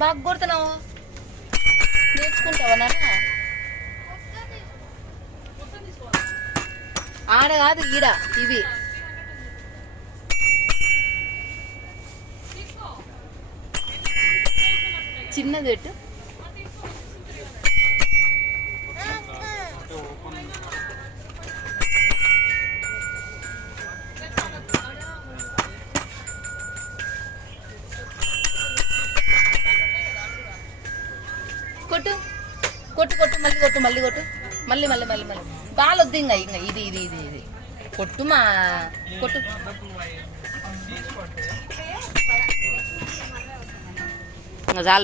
బాగా కొడుతున్నావు. నేర్చుకుంటావా నాన్న? ఆడ కాదు ఈడ ఇవి. చిన్నది పెట్టు. కొట్టు. కొట్టు కొట్టు మళ్ళీ కొట్టు మళ్ళీ కొట్టు. మళ్ళీ మళ్ళీ మళ్ళీ మళ్ళీ. బాల్ వద్దు ఇంకా ఇంకా ఇది ఇది ఇది ఇది. కొట్టు మా కొట్టు. ఇంకా చాలు.